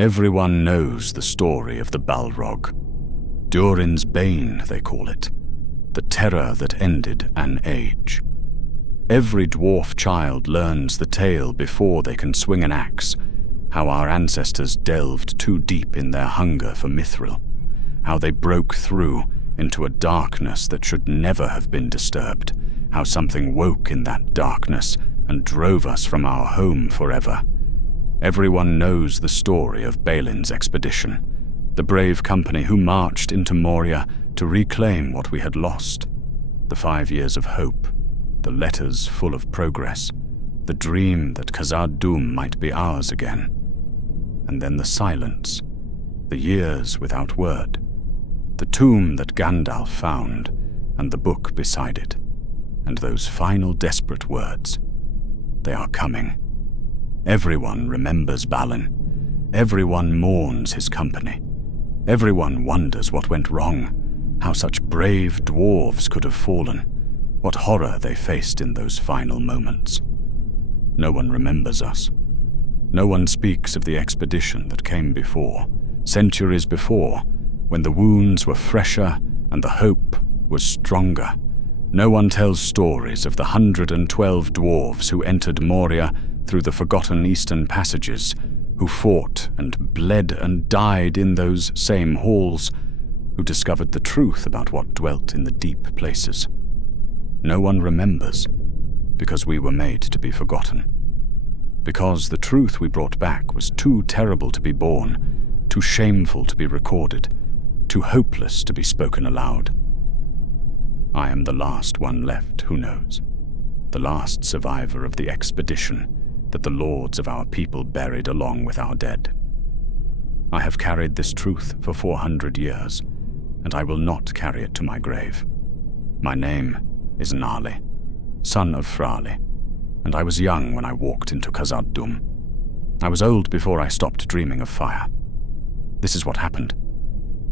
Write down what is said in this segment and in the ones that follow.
Everyone knows the story of the Balrog. Durin's Bane, they call it. The terror that ended an age. Every dwarf child learns the tale before they can swing an axe, how our ancestors delved too deep in their hunger for mithril, how they broke through into a darkness that should never have been disturbed, how something woke in that darkness and drove us from our home forever. Everyone knows the story of Balin's expedition, the brave company who marched into Moria to reclaim what we had lost, the 5 years of hope, the letters full of progress, the dream that Khazad-dûm might be ours again. And then the silence, the years without word, the tomb that Gandalf found, and the book beside it, and those final desperate words. They are coming. Everyone remembers Balin. Everyone mourns his company. Everyone wonders what went wrong, how such brave dwarves could have fallen, what horror they faced in those final moments. No one remembers us. No one speaks of the expedition that came before, centuries before, when the wounds were fresher and the hope was stronger. No one tells stories of the 112 dwarves who entered Moria through the forgotten eastern passages, who fought and bled and died in those same halls, who discovered the truth about what dwelt in the deep places. No one remembers, because we were made to be forgotten. Because the truth we brought back was too terrible to be borne, too shameful to be recorded, too hopeless to be spoken aloud. I am the last one left who knows, the last survivor of the expedition that the lords of our people buried along with our dead. I have carried this truth for 400 years, and I will not carry it to my grave. My name is Gnarly, son of Frali, and I was young when I walked into Khazad-dûm. I was old before I stopped dreaming of fire. This is what happened.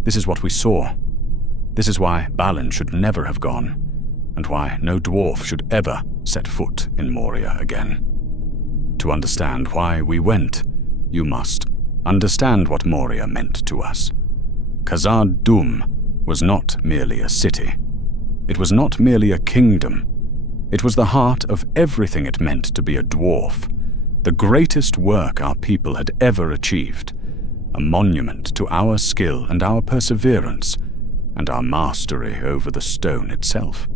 This is what we saw. This is why Balin should never have gone, and why no dwarf should ever set foot in Moria again. To understand why we went, you must understand what Moria meant to us. Khazad-dûm was not merely a city. It was not merely a kingdom. It was the heart of everything it meant to be a dwarf, the greatest work our people had ever achieved, a monument to our skill and our perseverance, and our mastery over the stone itself.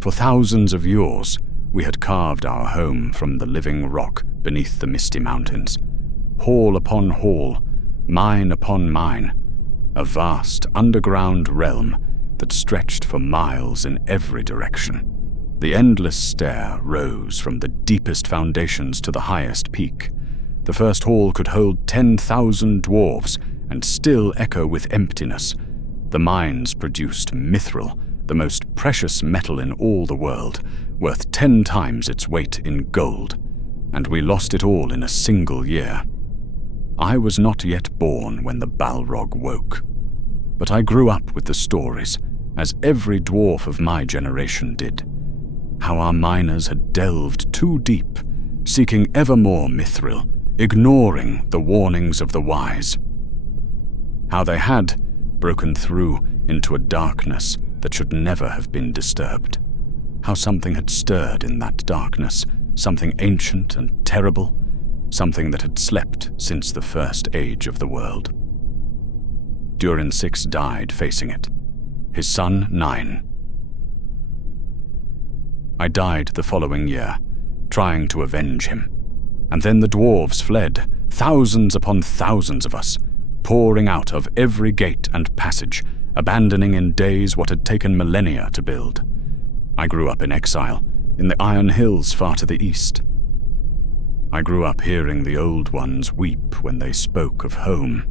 For thousands of years, we had carved our home from the living rock beneath the misty mountains, hall upon hall, mine upon mine, a vast underground realm that stretched for miles in every direction. The endless stair rose from the deepest foundations to the highest peak. The first hall could hold 10,000 dwarves and still echo with emptiness. The mines produced mithril, the most precious metal in all the world, worth 10 times its weight in gold, and we lost it all in a single year. I was not yet born when the Balrog woke, but I grew up with the stories, as every dwarf of my generation did. How our miners had delved too deep, seeking ever more mithril, ignoring the warnings of the wise. How they had broken through into a darkness that should never have been disturbed. How something had stirred in that darkness, something ancient and terrible, something that had slept since the first age of the world. Durin 6 died facing it, his son 9. I died the following year, trying to avenge him. And then the dwarves fled, thousands upon thousands of us, pouring out of every gate and passage, abandoning in days what had taken millennia to build. I grew up in exile, in the Iron Hills far to the east. I grew up hearing the old ones weep when they spoke of home,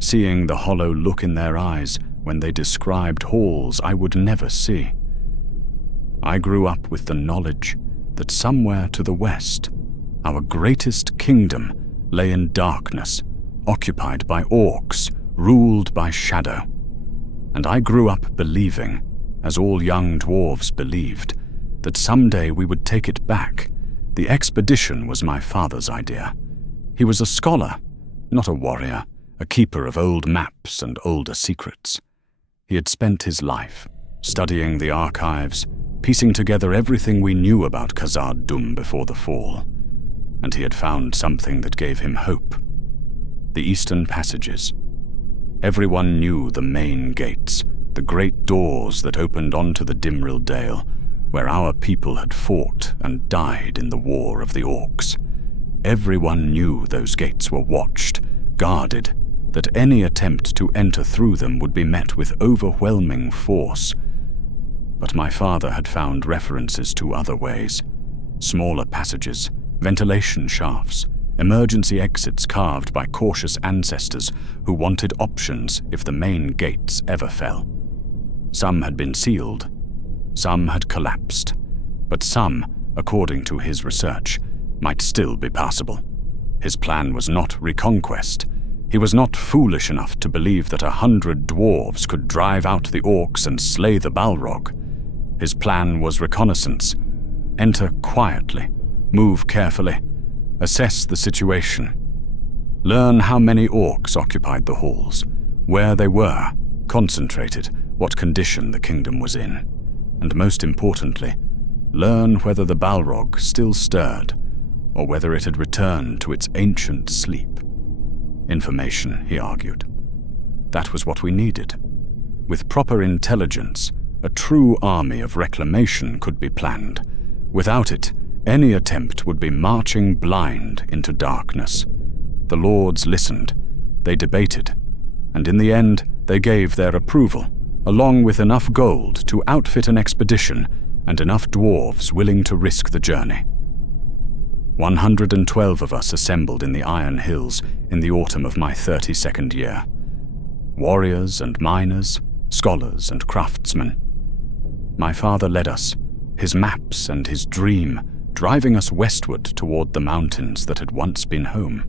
seeing the hollow look in their eyes when they described halls I would never see. I grew up with the knowledge that somewhere to the west, our greatest kingdom lay in darkness, occupied by orcs, ruled by shadow. And I grew up believing, as all young dwarves believed, that someday we would take it back. The expedition was my father's idea. He was a scholar, not a warrior, a keeper of old maps and older secrets. He had spent his life studying the archives, piecing together everything we knew about Khazad-dûm before the fall, and he had found something that gave him hope. The eastern passages. Everyone knew the main gates, the great doors that opened onto the Dimril Dale, where our people had fought and died in the war of the orcs. Everyone knew those gates were watched, guarded, that any attempt to enter through them would be met with overwhelming force. But my father had found references to other ways. Smaller passages, ventilation shafts, emergency exits carved by cautious ancestors who wanted options if the main gates ever fell. Some had been sealed, some had collapsed, but some, according to his research, might still be passable. His plan was not reconquest. He was not foolish enough to believe that 100 dwarves could drive out the orcs and slay the Balrog. His plan was reconnaissance. Enter quietly, move carefully, assess the situation. Learn how many orcs occupied the halls, where they were, concentrated, what condition the kingdom was in, and most importantly, learn whether the Balrog still stirred, or whether it had returned to its ancient sleep. Information, he argued. That was what we needed. With proper intelligence, a true army of reclamation could be planned. Without it, any attempt would be marching blind into darkness. The lords listened, they debated, and in the end they gave their approval, along with enough gold to outfit an expedition and enough dwarves willing to risk the journey. 112 of us assembled in the Iron Hills in the autumn of my 32nd year. Warriors and miners, scholars and craftsmen. My father led us, his maps and his dream driving us westward toward the mountains that had once been home.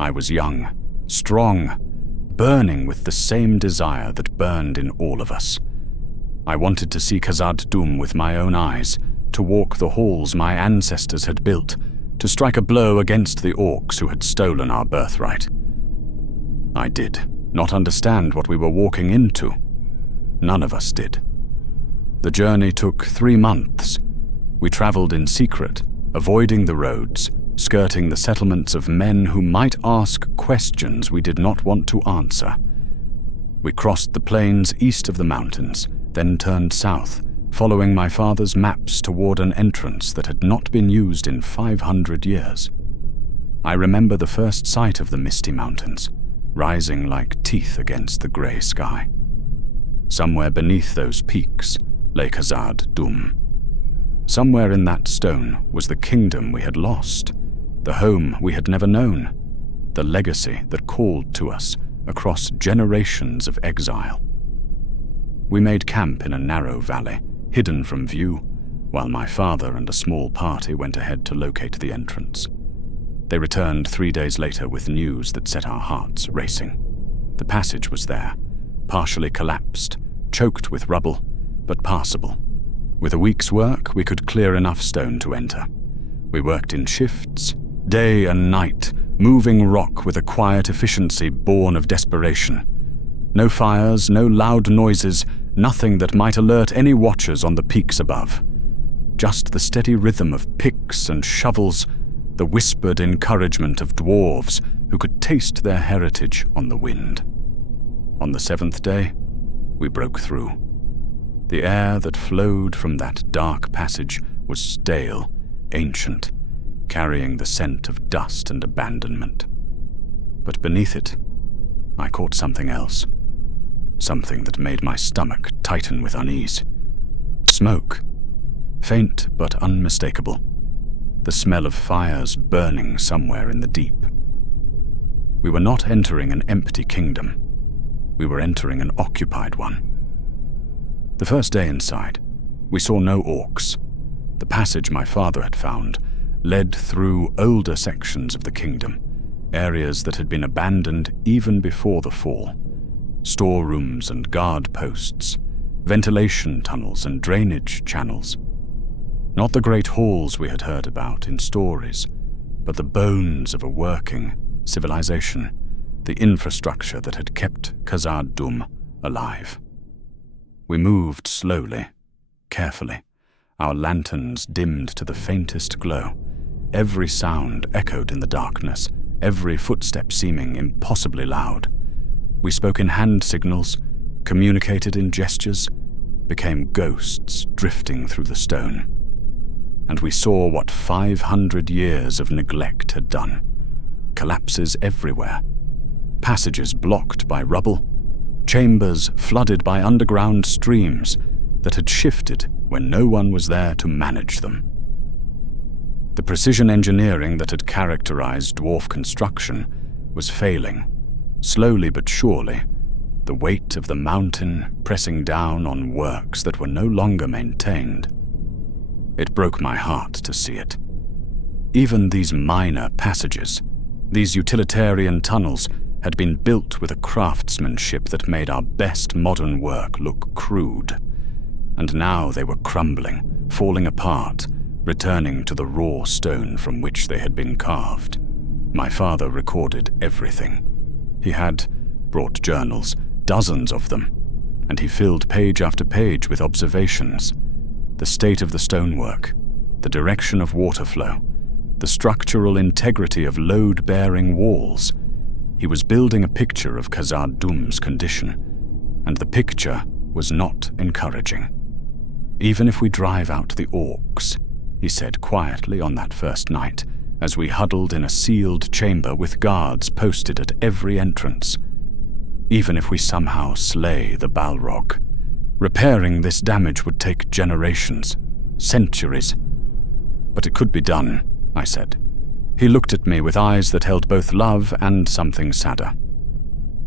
I was young, strong, burning with the same desire that burned in all of us. I wanted to see Khazad-dûm with my own eyes, to walk the halls my ancestors had built, to strike a blow against the orcs who had stolen our birthright. I did not understand what we were walking into. None of us did. The journey took 3 months. We traveled in secret, avoiding the roads, skirting the settlements of men who might ask questions we did not want to answer. We crossed the plains east of the mountains, then turned south, following my father's maps toward an entrance that had not been used in 500 years. I remember the first sight of the misty mountains, rising like teeth against the grey sky. Somewhere beneath those peaks lay Khazad-dûm. Somewhere in that stone was the kingdom we had lost, the home we had never known, the legacy that called to us across generations of exile. We made camp in a narrow valley, hidden from view, while my father and a small party went ahead to locate the entrance. They returned 3 days later with news that set our hearts racing. The passage was there, partially collapsed, choked with rubble, but passable. With a week's work, we could clear enough stone to enter. We worked in shifts, day and night, moving rock with a quiet efficiency born of desperation. No fires, no loud noises, nothing that might alert any watchers on the peaks above. Just the steady rhythm of picks and shovels, the whispered encouragement of dwarves who could taste their heritage on the wind. On the 7th day, we broke through. The air that flowed from that dark passage was stale, ancient, carrying the scent of dust and abandonment. But beneath it, I caught something else. Something that made my stomach tighten with unease. Smoke. Faint but unmistakable. The smell of fires burning somewhere in the deep. We were not entering an empty kingdom. We were entering an occupied one. The first day inside, we saw no orcs. The passage my father had found led through older sections of the kingdom, areas that had been abandoned even before the fall. Storerooms and guard posts, ventilation tunnels and drainage channels. Not the great halls we had heard about in stories, but the bones of a working civilization, the infrastructure that had kept Khazad-dûm alive. We moved slowly, carefully, our lanterns dimmed to the faintest glow. Every sound echoed in the darkness, every footstep seeming impossibly loud. We spoke in hand signals, communicated in gestures, became ghosts drifting through the stone. And we saw what 500 years of neglect had done. Collapses everywhere. Passages blocked by rubble. Chambers flooded by underground streams that had shifted when no one was there to manage them. The precision engineering that had characterized dwarf construction was failing, slowly but surely, the weight of the mountain pressing down on works that were no longer maintained. It broke my heart to see it. Even these minor passages, these utilitarian tunnels, had been built with a craftsmanship that made our best modern work look crude. And now they were crumbling, falling apart, returning to the raw stone from which they had been carved. My father recorded everything. He had brought journals, dozens of them, and he filled page after page with observations. The state of the stonework, the direction of water flow, the structural integrity of load-bearing walls. He was building a picture of Khazad-dûm's condition, and the picture was not encouraging. "Even if we drive out the orcs," he said quietly on that first night, as we huddled in a sealed chamber with guards posted at every entrance. "Even if we somehow slay the Balrog, repairing this damage would take generations, centuries. But it could be done," I said. He looked at me with eyes that held both love and something sadder.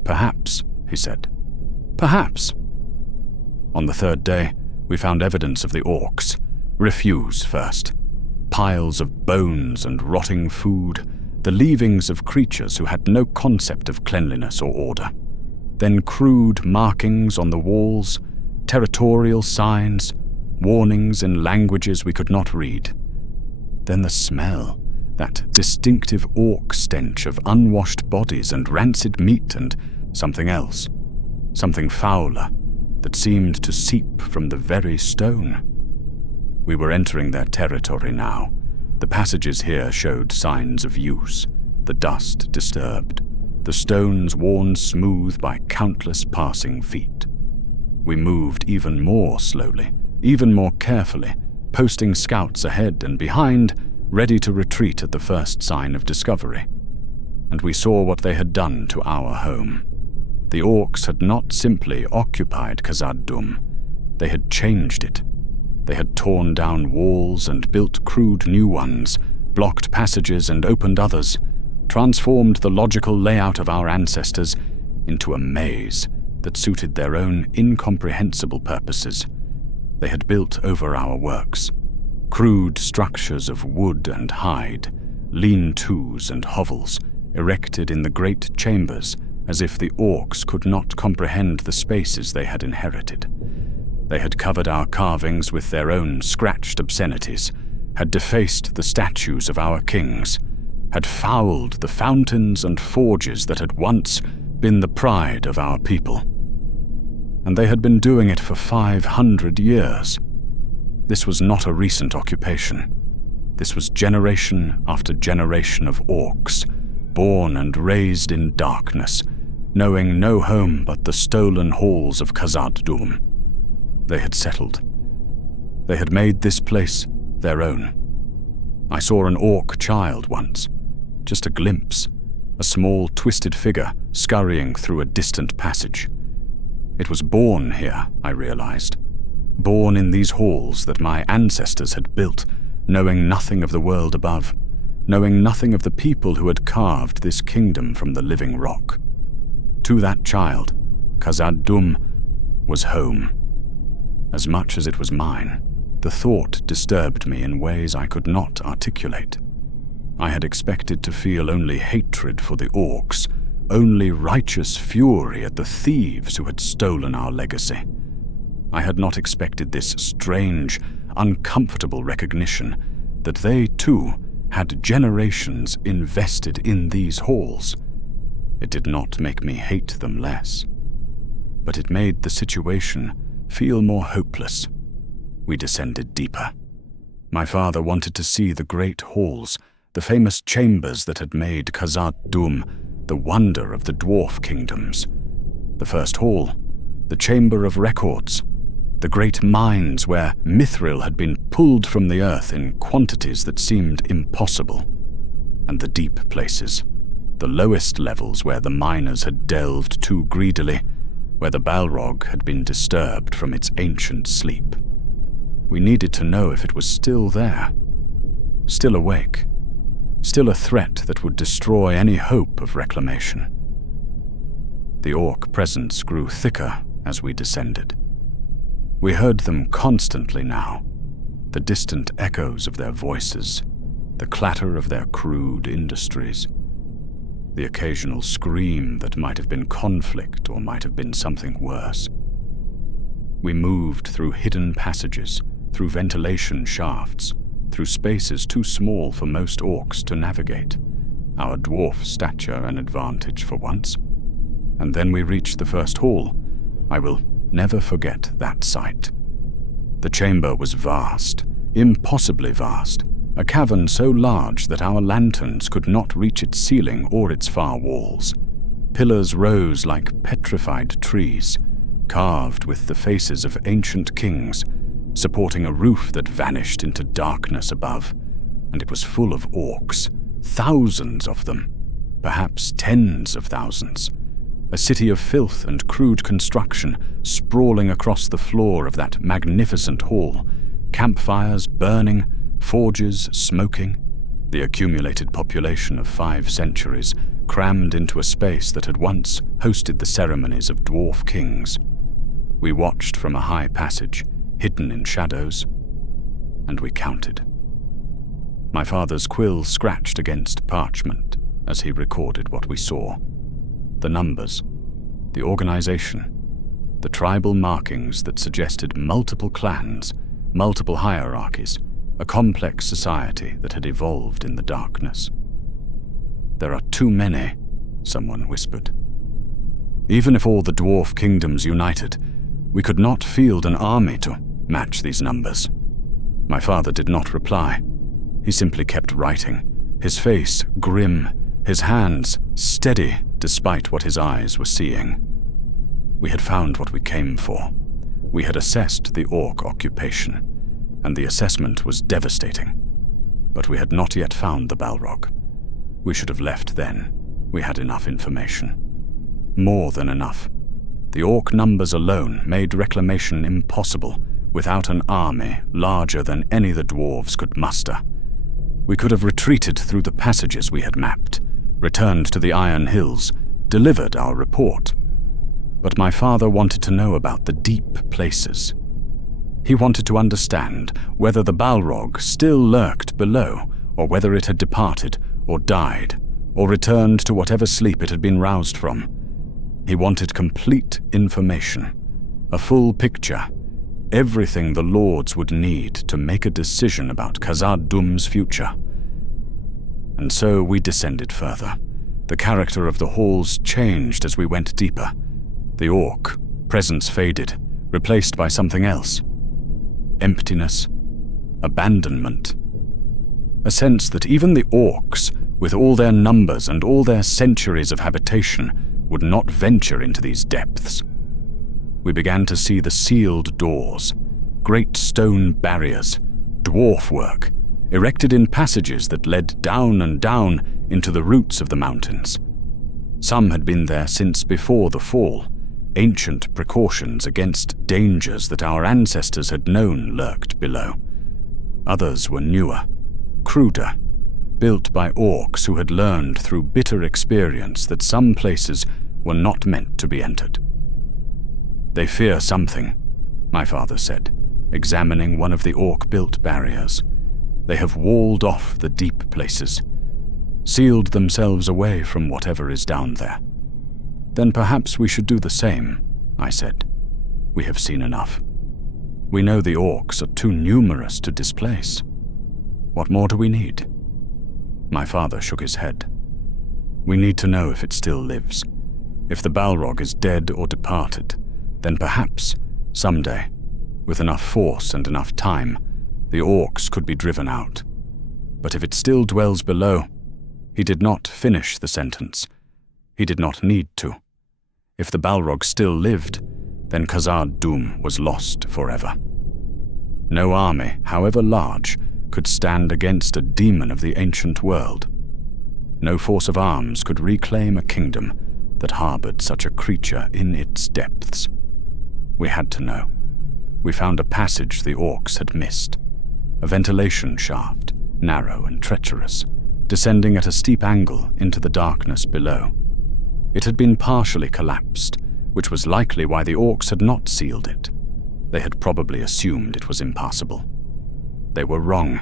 "Perhaps," he said. "Perhaps." On the third day, we found evidence of the orcs. Refuse first. Piles of bones and rotting food, the leavings of creatures who had no concept of cleanliness or order. Then crude markings on the walls, territorial signs, warnings in languages we could not read. Then the smell, that distinctive orc stench of unwashed bodies and rancid meat and something else, something fouler, that seemed to seep from the very stone. We were entering their territory now. The passages here showed signs of use, the dust disturbed, the stones worn smooth by countless passing feet. We moved even more slowly, even more carefully, posting scouts ahead and behind, ready to retreat at the first sign of discovery. And we saw what they had done to our home. The orcs had not simply occupied Khazad-dûm, they had changed it. They had torn down walls and built crude new ones, blocked passages and opened others, transformed the logical layout of our ancestors into a maze that suited their own incomprehensible purposes. They had built over our works, crude structures of wood and hide, lean-tos and hovels, erected in the great chambers as if the orcs could not comprehend the spaces they had inherited. They had covered our carvings with their own scratched obscenities, had defaced the statues of our kings, had fouled the fountains and forges that had once been the pride of our people. And they had been doing it for 500 years. This was not a recent occupation. This was generation after generation of orcs, born and raised in darkness, knowing no home but the stolen halls of Khazad-dûm. They had settled. They had made this place their own. I saw an orc child once, just a glimpse, a small twisted figure scurrying through a distant passage. It was born here, I realized. Born in these halls that my ancestors had built, knowing nothing of the world above, knowing nothing of the people who had carved this kingdom from the living rock. To that child, Khazad-dûm was home. As much as it was mine, the thought disturbed me in ways I could not articulate. I had expected to feel only hatred for the orcs, only righteous fury at the thieves who had stolen our legacy. I had not expected this strange, uncomfortable recognition that they, too, had generations invested in these halls. It did not make me hate them less, but it made the situation feel more hopeless. We descended deeper. My father wanted to see the great halls, the famous chambers that had made Khazad-dûm the wonder of the dwarf kingdoms. The first hall, the Chamber of Records, the great mines where mithril had been pulled from the earth in quantities that seemed impossible, and the deep places, the lowest levels where the miners had delved too greedily, where the Balrog had been disturbed from its ancient sleep. We needed to know if it was still there, still awake, still a threat that would destroy any hope of reclamation. The orc presence grew thicker as we descended. We heard them constantly now, the distant echoes of their voices, the clatter of their crude industries, the occasional scream that might have been conflict or might have been something worse. We moved through hidden passages, through ventilation shafts, through spaces too small for most orcs to navigate, our dwarf stature an advantage for once. And then we reached the first hall. I will never forget that sight. The chamber was vast, impossibly vast, a cavern so large that our lanterns could not reach its ceiling or its far walls. Pillars rose like petrified trees, carved with the faces of ancient kings, supporting a roof that vanished into darkness above, and it was full of orcs, thousands of them, perhaps tens of thousands. A city of filth and crude construction sprawling across the floor of that magnificent hall, campfires burning, forges smoking, the accumulated population of 5 centuries crammed into a space that had once hosted the ceremonies of dwarf kings. We watched from a high passage, hidden in shadows, and we counted. My father's quill scratched against parchment as he recorded what we saw. The numbers, the organization, the tribal markings that suggested multiple clans, multiple hierarchies, a complex society that had evolved in the darkness. "There are too many," someone whispered. "Even if all the dwarf kingdoms united, we could not field an army to match these numbers." My father did not reply. He simply kept writing, his face grim, his hands steady despite what his eyes were seeing. We had found what we came for. We had assessed the orc occupation, and the assessment was devastating. But we had not yet found the Balrog. We should have left then. We had enough information. More than enough. The orc numbers alone made reclamation impossible without an army larger than any the dwarves could muster. We could have retreated through the passages we had mapped, returned to the Iron Hills, delivered our report. But my father wanted to know about the deep places. He wanted to understand whether the Balrog still lurked below, or whether it had departed, or died, or returned to whatever sleep it had been roused from. He wanted complete information, a full picture, everything the Lords would need to make a decision about Khazad-dûm's future. And so we descended further. The character of the halls changed as we went deeper. The orc presence faded, replaced by something else. Emptiness, abandonment. A sense that even the orcs, with all their numbers and all their centuries of habitation, would not venture into these depths. We began to see the sealed doors, great stone barriers, dwarf work, erected in passages that led down and down into the roots of the mountains. Some had been there since before the fall, ancient precautions against dangers that our ancestors had known lurked below. Others were newer, cruder, built by orcs who had learned through bitter experience that some places were not meant to be entered. "They fear something," my father said, examining one of the orc-built barriers. "They have walled off the deep places, sealed themselves away from whatever is down there." "Then perhaps we should do the same," I said. "We have seen enough. We know the orcs are too numerous to displace. What more do we need?" My father shook his head. We need to know if it still lives. If the Balrog is dead or departed, then perhaps, someday, with enough force and enough time, the orcs could be driven out. But if it still dwells below, he did not finish the sentence. He did not need to. If the Balrog still lived, then Khazad-dûm was lost forever. No army, however large, could stand against a demon of the ancient world. No force of arms could reclaim a kingdom that harbored such a creature in its depths. We had to know. We found a passage the orcs had missed, a ventilation shaft, narrow and treacherous, descending at a steep angle into the darkness below. It had been partially collapsed, which was likely why the orcs had not sealed it. They had probably assumed it was impassable. They were wrong.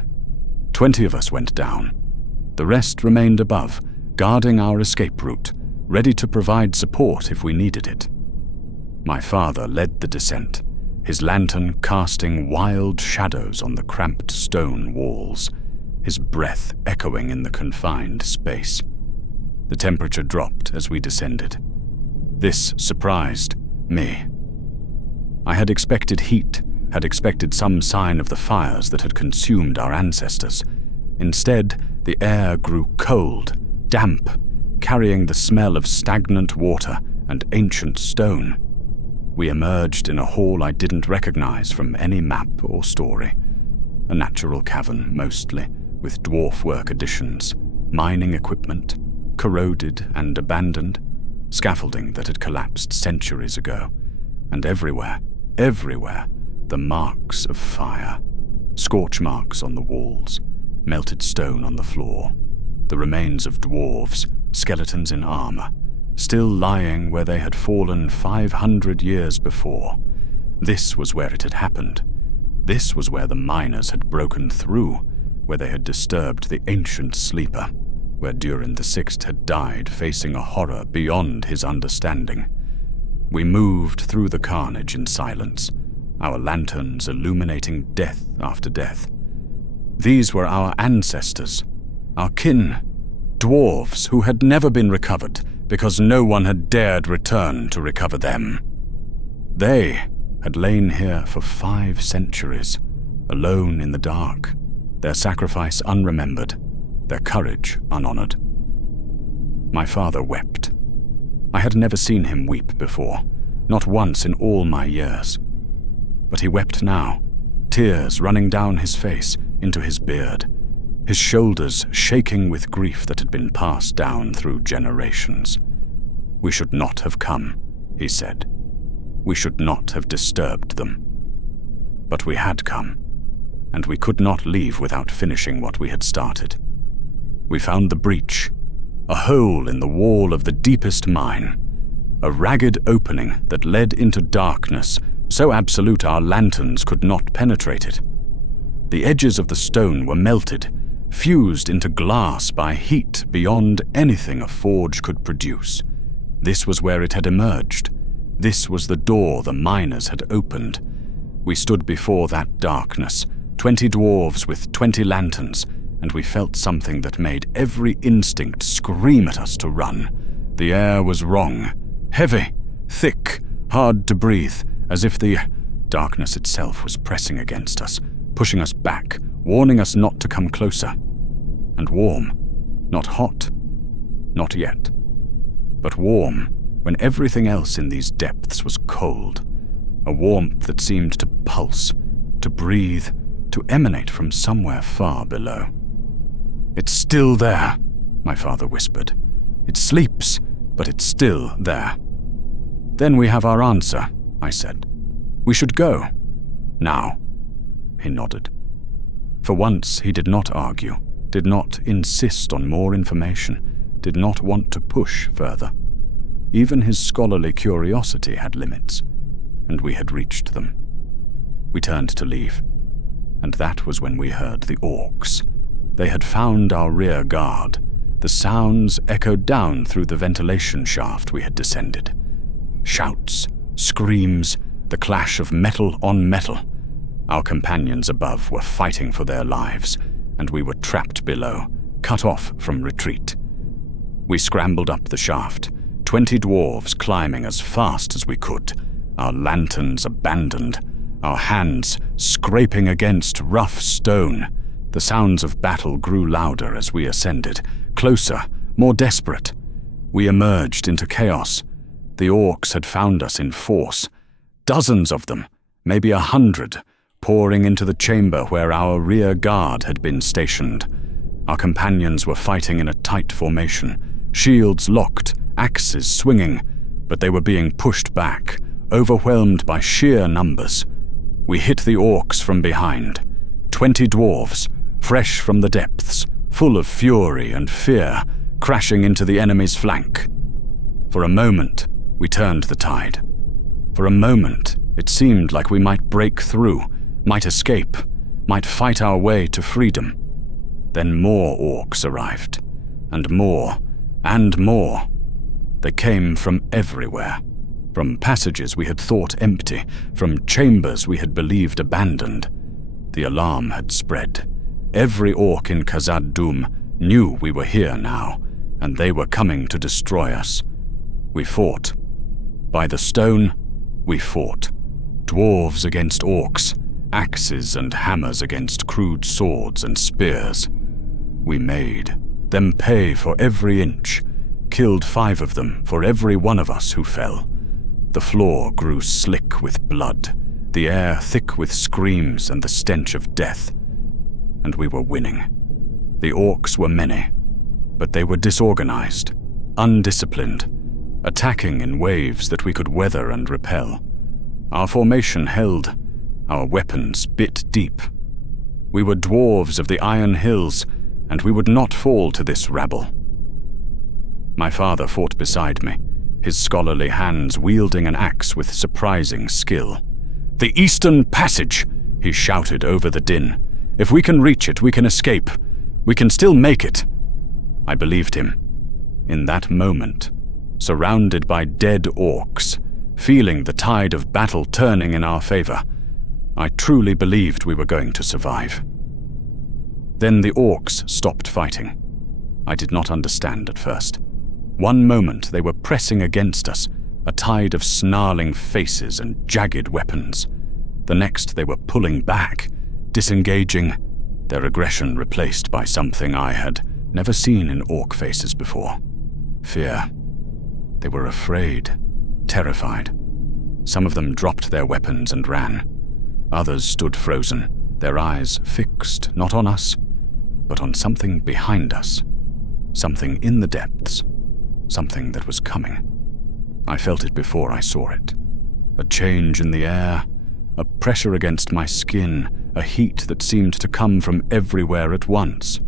20 of us went down. The rest remained above, guarding our escape route, ready to provide support if we needed it. My father led the descent, his lantern casting wild shadows on the cramped stone walls, his breath echoing in the confined space. The temperature dropped as we descended. This surprised me. I had expected heat, had expected some sign of the fires that had consumed our ancestors. Instead, the air grew cold, damp, carrying the smell of stagnant water and ancient stone. We emerged in a hall I didn't recognize from any map or story. A natural cavern, mostly, with dwarf work additions, mining equipment, corroded and abandoned, scaffolding that had collapsed centuries ago, and everywhere, the marks of fire. Scorch marks on the walls, melted stone on the floor, the remains of dwarves, skeletons in armor, still lying where they had fallen 500 years before. This was where it had happened. This was where the miners had broken through, where they had disturbed the ancient sleeper, where Durin the Sixth had died facing a horror beyond his understanding. We moved through the carnage in silence, our lanterns illuminating death after death. These were our ancestors, our kin, dwarves who had never been recovered because no one had dared return to recover them. They had lain here for 5 centuries, alone in the dark, their sacrifice unremembered, their courage unhonored. My father wept. I had never seen him weep before, not once in all my years. But he wept now, tears running down his face into his beard, his shoulders shaking with grief that had been passed down through generations. We should not have come, he said. We should not have disturbed them. But we had come, and we could not leave without finishing what we had started. We found the breach, a hole in the wall of the deepest mine, a ragged opening that led into darkness, so absolute our lanterns could not penetrate it. The edges of the stone were melted, fused into glass by heat beyond anything a forge could produce. This was where it had emerged. This was the door the miners had opened. We stood before that darkness, 20 dwarves with 20 lanterns, and we felt something that made every instinct scream at us to run. The air was wrong, heavy, thick, hard to breathe, as if the darkness itself was pressing against us, pushing us back, warning us not to come closer. And warm, not hot, not yet, but warm when everything else in these depths was cold, a warmth that seemed to pulse, to breathe, to emanate from somewhere far below. "It's still there," my father whispered. "It sleeps, but it's still there." "Then we have our answer," I said. "We should go. Now." He nodded. For once he did not argue, did not insist on more information, did not want to push further. Even his scholarly curiosity had limits, and we had reached them. We turned to leave, and that was when we heard the orcs. They had found our rear guard. The sounds echoed down through the ventilation shaft we had descended. Shouts, screams, the clash of metal on metal. Our companions above were fighting for their lives, and we were trapped below, cut off from retreat. We scrambled up the shaft, 20 dwarves climbing as fast as we could, our lanterns abandoned, our hands scraping against rough stone. The sounds of battle grew louder as we ascended, closer, more desperate. We emerged into chaos. The orcs had found us in force. Dozens of them, maybe 100, pouring into the chamber where our rear guard had been stationed. Our companions were fighting in a tight formation, shields locked, axes swinging, but they were being pushed back, overwhelmed by sheer numbers. We hit the orcs from behind. 20 dwarves, fresh from the depths, full of fury and fear, crashing into the enemy's flank. For a moment, we turned the tide. For a moment, it seemed like we might break through, might escape, might fight our way to freedom. Then more orcs arrived, and more, and more. They came from everywhere, from passages we had thought empty, from chambers we had believed abandoned. The alarm had spread. Every orc in Khazad-dûm knew we were here now, and they were coming to destroy us. We fought. By the stone, we fought. Dwarves against orcs, axes and hammers against crude swords and spears. We made them pay for every inch, killed 5 of them for every one of us who fell. The floor grew slick with blood, the air thick with screams and the stench of death. And we were winning. The orcs were many, but they were disorganized, undisciplined, attacking in waves that we could weather and repel. Our formation held, our weapons bit deep. We were dwarves of the Iron Hills, and we would not fall to this rabble. My father fought beside me, his scholarly hands wielding an axe with surprising skill. "The Eastern Passage!" he shouted over the din. "If we can reach it, we can escape. We can still make it." I believed him. In that moment, surrounded by dead orcs, feeling the tide of battle turning in our favor, I truly believed we were going to survive. Then the orcs stopped fighting. I did not understand at first. One moment they were pressing against us, a tide of snarling faces and jagged weapons. The next they were pulling back, disengaging, their aggression replaced by something I had never seen in orc faces before. Fear. They were afraid, terrified. Some of them dropped their weapons and ran. Others stood frozen, their eyes fixed not on us, but on something behind us, something in the depths, something that was coming. I felt it before I saw it. A change in the air, a pressure against my skin, a heat that seemed to come from everywhere at once.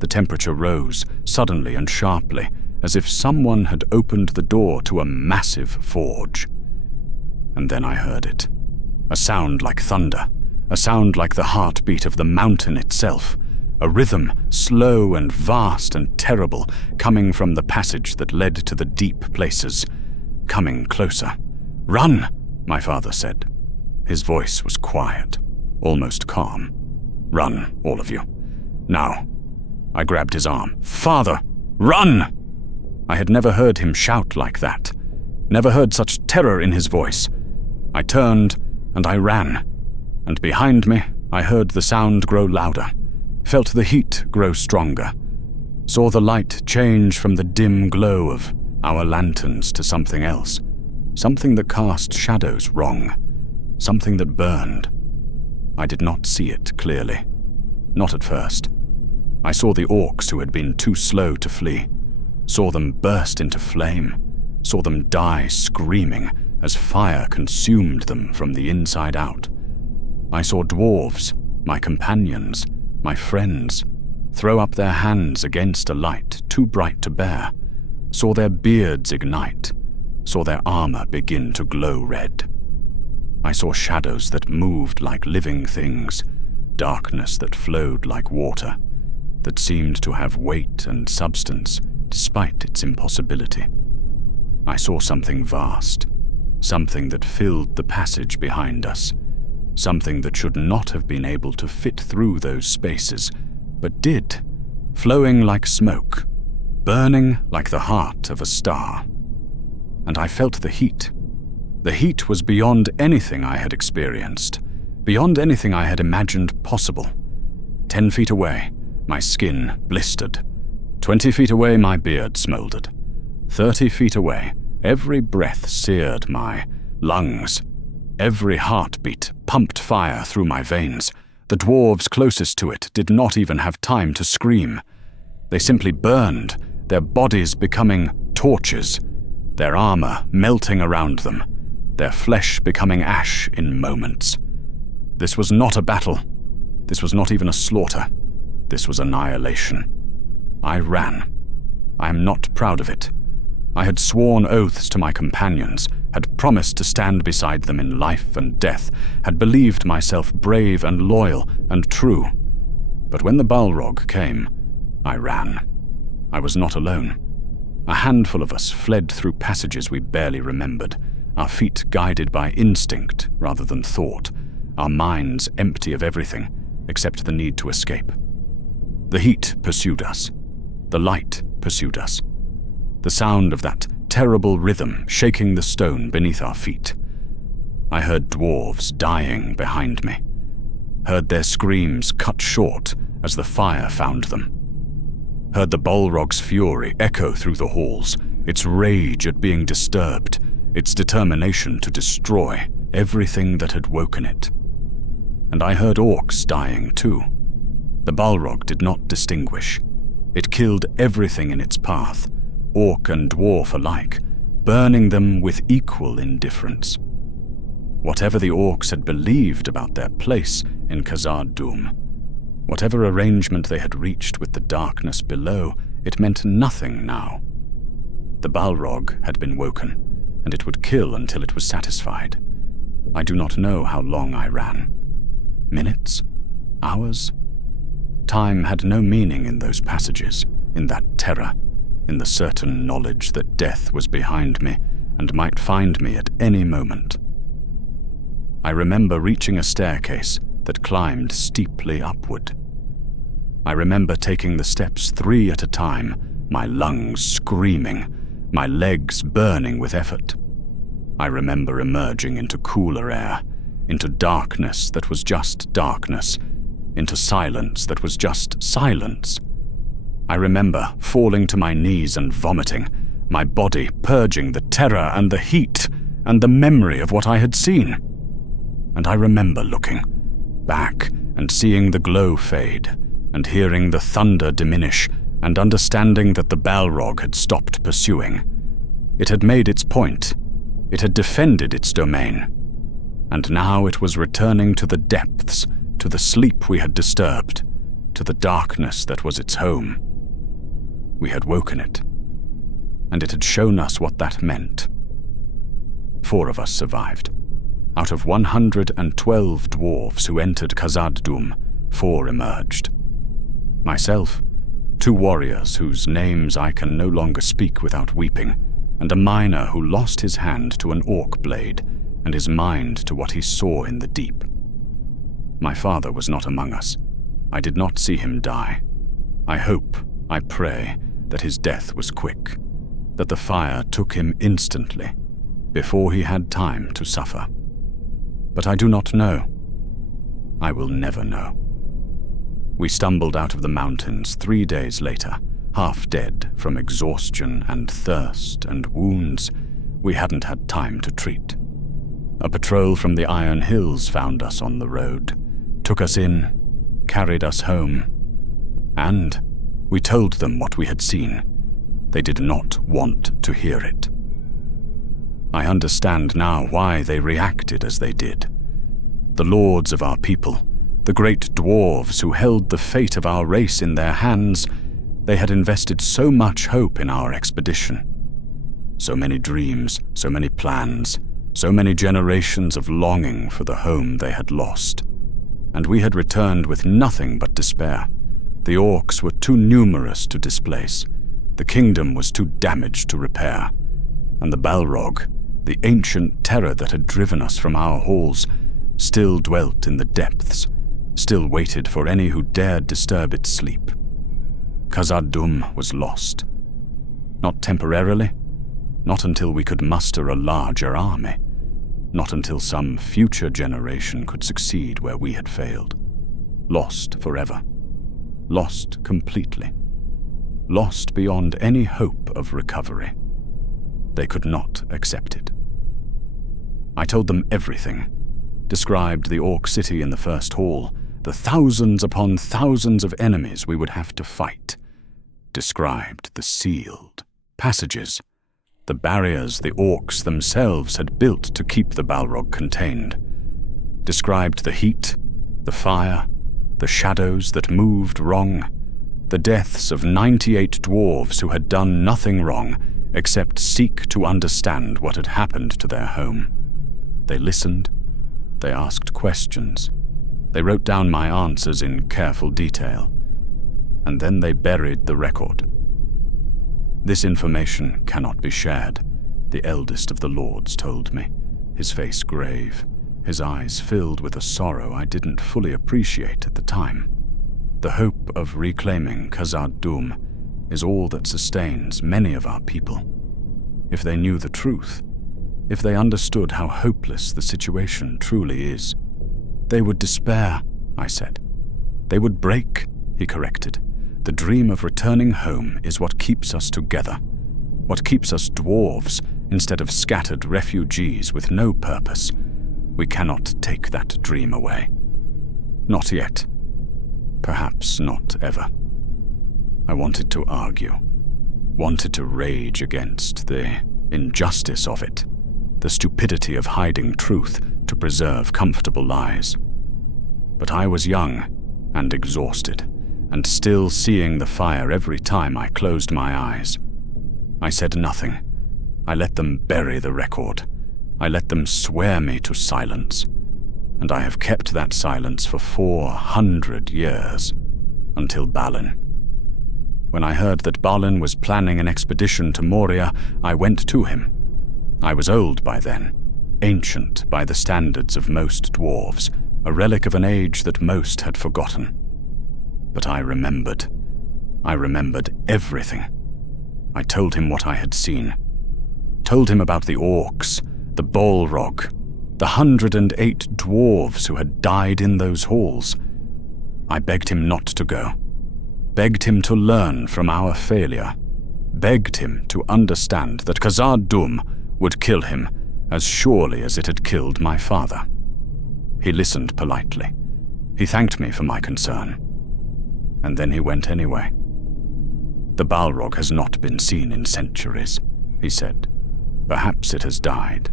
The temperature rose, suddenly and sharply, as if someone had opened the door to a massive forge. And then I heard it. A sound like thunder, a sound like the heartbeat of the mountain itself, a rhythm slow and vast and terrible, coming from the passage that led to the deep places, coming closer. "Run!" my father said. His voice was quiet, almost calm. "Run, all of you. Now." I grabbed his arm. "Father, run!" I had never heard him shout like that, never heard such terror in his voice. I turned and I ran, and behind me I heard the sound grow louder, felt the heat grow stronger, saw the light change from the dim glow of our lanterns to something else, something that cast shadows wrong, something that burned. I did not see it clearly, not at first. I saw the orcs who had been too slow to flee, saw them burst into flame, saw them die screaming as fire consumed them from the inside out. I saw dwarves, my companions, my friends, throw up their hands against a light too bright to bear, saw their beards ignite, saw their armor begin to glow red. I saw shadows that moved like living things, darkness that flowed like water, that seemed to have weight and substance despite its impossibility. I saw something vast, something that filled the passage behind us, something that should not have been able to fit through those spaces, but did, flowing like smoke, burning like the heart of a star. And I felt the heat. The heat was beyond anything I had experienced, beyond anything I had imagined possible. 10 feet away, my skin blistered. 20 feet away, my beard smoldered. 30 feet away, every breath seared my lungs. Every heartbeat pumped fire through my veins. The dwarves closest to it did not even have time to scream. They simply burned, their bodies becoming torches, their armor melting around them, their flesh becoming ash in moments. This was not a battle. This was not even a slaughter. This was annihilation. I ran. I am not proud of it. I had sworn oaths to my companions, had promised to stand beside them in life and death, had believed myself brave and loyal and true. But when the Balrog came, I ran. I was not alone. A handful of us fled through passages we barely remembered, our feet guided by instinct rather than thought, our minds empty of everything except the need to escape. The heat pursued us. The light pursued us. The sound of that terrible rhythm shaking the stone beneath our feet. I heard dwarves dying behind me, heard their screams cut short as the fire found them, heard the Balrog's fury echo through the halls, its rage at being disturbed, its determination to destroy everything that had woken it. And I heard orcs dying too. The Balrog did not distinguish. It killed everything in its path, orc and dwarf alike, burning them with equal indifference. Whatever the orcs had believed about their place in Khazad-dûm, whatever arrangement they had reached with the darkness below, it meant nothing now. The Balrog had been woken, and it would kill until it was satisfied. I do not know how long I ran. Minutes? Hours? Time had no meaning in those passages, in that terror, in the certain knowledge that death was behind me and might find me at any moment. I remember reaching a staircase that climbed steeply upward. I remember taking the steps 3 at a time, my lungs screaming, my legs burning with effort. I remember emerging into cooler air, into darkness that was just darkness, into silence that was just silence. I remember falling to my knees and vomiting, my body purging the terror and the heat and the memory of what I had seen. And I remember looking back and seeing the glow fade and hearing the thunder diminish and understanding that the Balrog had stopped pursuing. It had made its point. It had defended its domain. And now it was returning to the depths, to the sleep we had disturbed, to the darkness that was its home. We had woken it, and it had shown us what that meant. 4 of us survived. Out of 112 dwarves who entered Khazad-dûm, 4 emerged. Myself, 2 warriors whose names I can no longer speak without weeping, and a miner who lost his hand to an orc blade and his mind to what he saw in the deep. My father was not among us. I did not see him die. I hope, I pray, that his death was quick, that the fire took him instantly, before he had time to suffer. But I do not know. I will never know. We stumbled out of the mountains 3 days later, half dead from exhaustion and thirst and wounds we hadn't had time to treat. A patrol from the Iron Hills found us on the road, took us in, carried us home, and we told them what we had seen. They did not want to hear it. I understand now why they reacted as they did. The lords of our people, the great dwarves who held the fate of our race in their hands, they had invested so much hope in our expedition. So many dreams, so many plans, so many generations of longing for the home they had lost. And we had returned with nothing but despair. The orcs were too numerous to displace. The kingdom was too damaged to repair. And the Balrog, the ancient terror that had driven us from our halls, still dwelt in the depths, still waited for any who dared disturb its sleep. Khazad-dûm was lost. Not temporarily, not until we could muster a larger army, not until some future generation could succeed where we had failed. Lost forever. Lost completely. Lost beyond any hope of recovery. They could not accept it. I told them everything, described the Orc city in the first hall, the thousands upon thousands of enemies we would have to fight, described the sealed passages, the barriers the Orcs themselves had built to keep the Balrog contained, described the heat, the fire, the shadows that moved wrong, the deaths of 98 dwarves who had done nothing wrong except seek to understand what had happened to their home. They listened, they asked questions, they wrote down my answers in careful detail, and then they buried the record. This information cannot be shared, the eldest of the lords told me, his face grave, his eyes filled with a sorrow I didn't fully appreciate at the time. The hope of reclaiming Khazad-dûm is all that sustains many of our people. If they knew the truth, if they understood how hopeless the situation truly is, they would despair, I said. They would break, he corrected. The dream of returning home is what keeps us together, what keeps us dwarves instead of scattered refugees with no purpose. We cannot take that dream away. Not yet. Perhaps not ever. I wanted to argue, wanted to rage against the injustice of it, the stupidity of hiding truth to preserve comfortable lies. But I was young and exhausted, and still seeing the fire every time I closed my eyes. I said nothing. I let them bury the record. I let them swear me to silence. And I have kept that silence for 400 years, until Balin. When I heard that Balin was planning an expedition to Moria, I went to him. I was old by then, ancient by the standards of most dwarves, a relic of an age that most had forgotten. But I remembered. I remembered everything. I told him what I had seen. Told him about the orcs, the Balrog, the 108 dwarves who had died in those halls. I begged him not to go. Begged him to learn from our failure. Begged him to understand that Khazad-dûm would kill him as surely as it had killed my father. He listened politely. He thanked me for my concern. And then he went anyway. The Balrog has not been seen in centuries, he said. Perhaps it has died.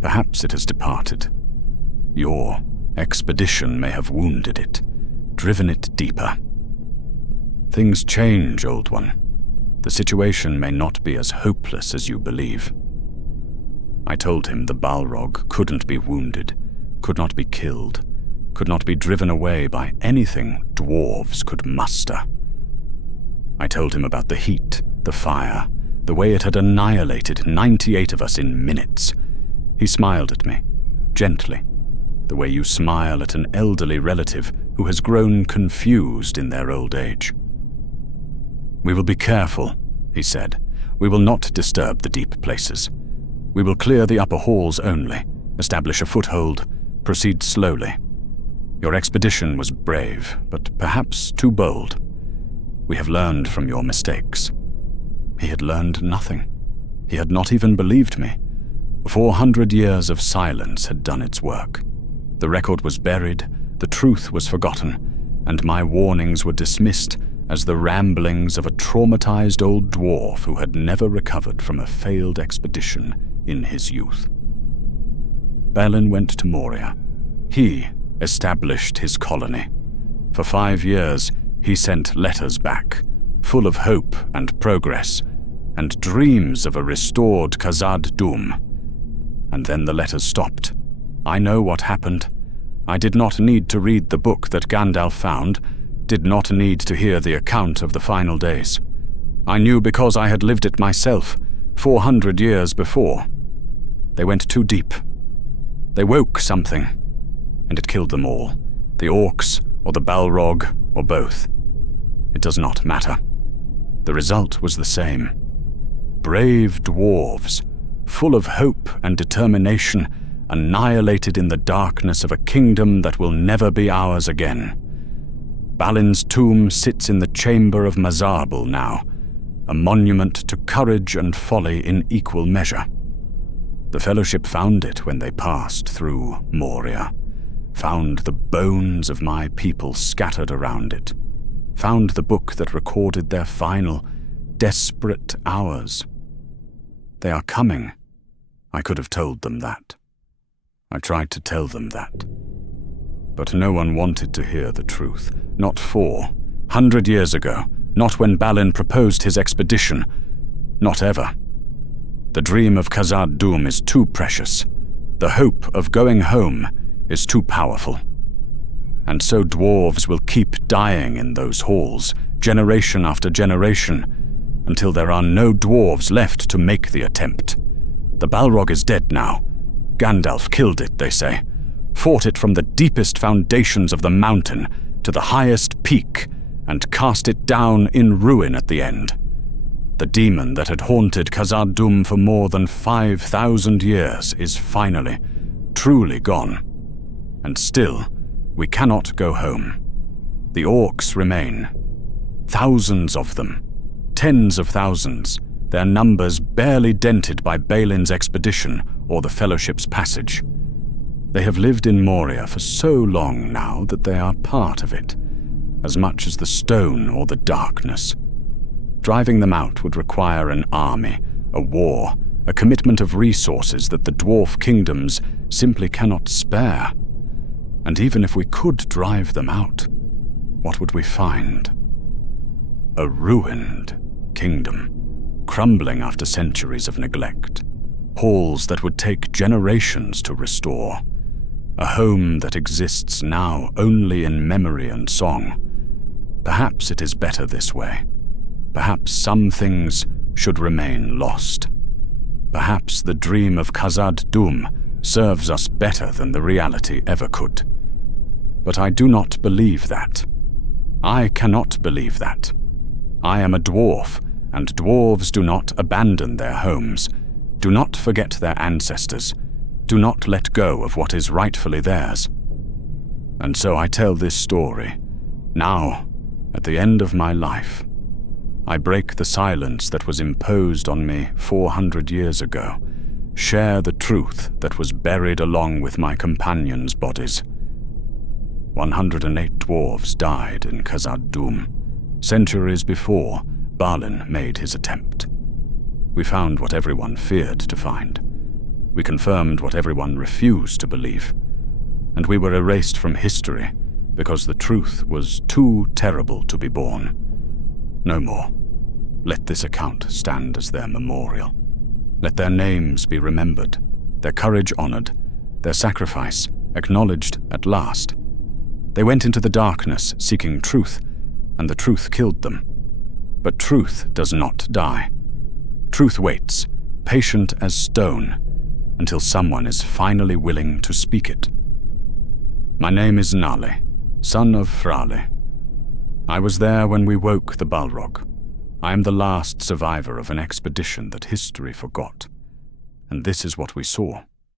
Perhaps it has departed. Your expedition may have wounded it, driven it deeper. Things change, old one. The situation may not be as hopeless as you believe. I told him the Balrog couldn't be wounded, could not be killed, could not be driven away by anything dwarves could muster. I told him about the heat, the fire, the way it had annihilated 98 of us in minutes. He smiled at me, gently, the way you smile at an elderly relative who has grown confused in their old age. We will be careful, he said. We will not disturb the deep places. We will clear the upper halls only, establish a foothold, proceed slowly. Your expedition was brave, but perhaps too bold. We have learned from your mistakes. He had learned nothing. He had not even believed me. 400 years of silence had done its work. The record was buried, the truth was forgotten, and my warnings were dismissed as the ramblings of a traumatized old dwarf who had never recovered from a failed expedition in his youth. Balin went to Moria. He established his colony. For 5 years, he sent letters back, full of hope and progress, and dreams of a restored Khazad-dûm. And then the letters stopped. I know what happened. I did not need to read the book that Gandalf found, did not need to hear the account of the final days. I knew because I had lived it myself, 400 years before. They went too deep. They woke something, and it killed them all, the orcs, or the Balrog, or both. It does not matter. The result was the same. brave dwarves, full of hope and determination, annihilated in the darkness of a kingdom that will never be ours again. Balin's tomb sits in the chamber of Mazarbel now, a monument to courage and folly in equal measure. The Fellowship found it when they passed through Moria, found the bones of my people scattered around it, found the book that recorded their final, desperate hours. They are coming. I could have told them that. I tried to tell them that. But no one wanted to hear the truth. Not 400 years ago, not when Balin proposed his expedition, not ever. The dream of Khazad-dûm is too precious. The hope of going home is too powerful. And so dwarves will keep dying in those halls, generation after generation, until there are no dwarves left to make the attempt. The Balrog is dead now. Gandalf killed it, they say, fought it from the deepest foundations of the mountain to the highest peak, and cast it down in ruin at the end. The demon that had haunted Khazad-dûm for more than 5,000 years is finally, truly gone. And still, we cannot go home. The orcs remain. Thousands of them. Tens of thousands, their numbers barely dented by Balin's expedition or the Fellowship's passage. They have lived in Moria for so long now that they are part of it, as much as the stone or the darkness. Driving them out would require an army, a war, a commitment of resources that the dwarf kingdoms simply cannot spare. And even if we could drive them out, what would we find? A ruined kingdom, crumbling after centuries of neglect. Halls that would take generations to restore. A home that exists now only in memory and song. Perhaps it is better this way. Perhaps some things should remain lost. Perhaps the dream of Khazad-dûm serves us better than the reality ever could. But I do not believe that. I cannot believe that. I am a dwarf, and dwarves do not abandon their homes, do not forget their ancestors, do not let go of what is rightfully theirs. And so I tell this story, now, at the end of my life. I break the silence that was imposed on me 400 years ago, share the truth that was buried along with my companions' bodies. 108 dwarves died in Khazad-dûm, centuries before Balin made his attempt. We found what everyone feared to find. We confirmed what everyone refused to believe. And we were erased from history because the truth was too terrible to be borne. No more. Let this account stand as their memorial. Let their names be remembered, their courage honored, their sacrifice acknowledged at last. They went into the darkness seeking truth, and the truth killed them. But truth does not die. Truth waits, patient as stone, until someone is finally willing to speak it. My name is Nale, son of Frale. I was there when we woke the Balrog. I am the last survivor of an expedition that history forgot. And this is what we saw.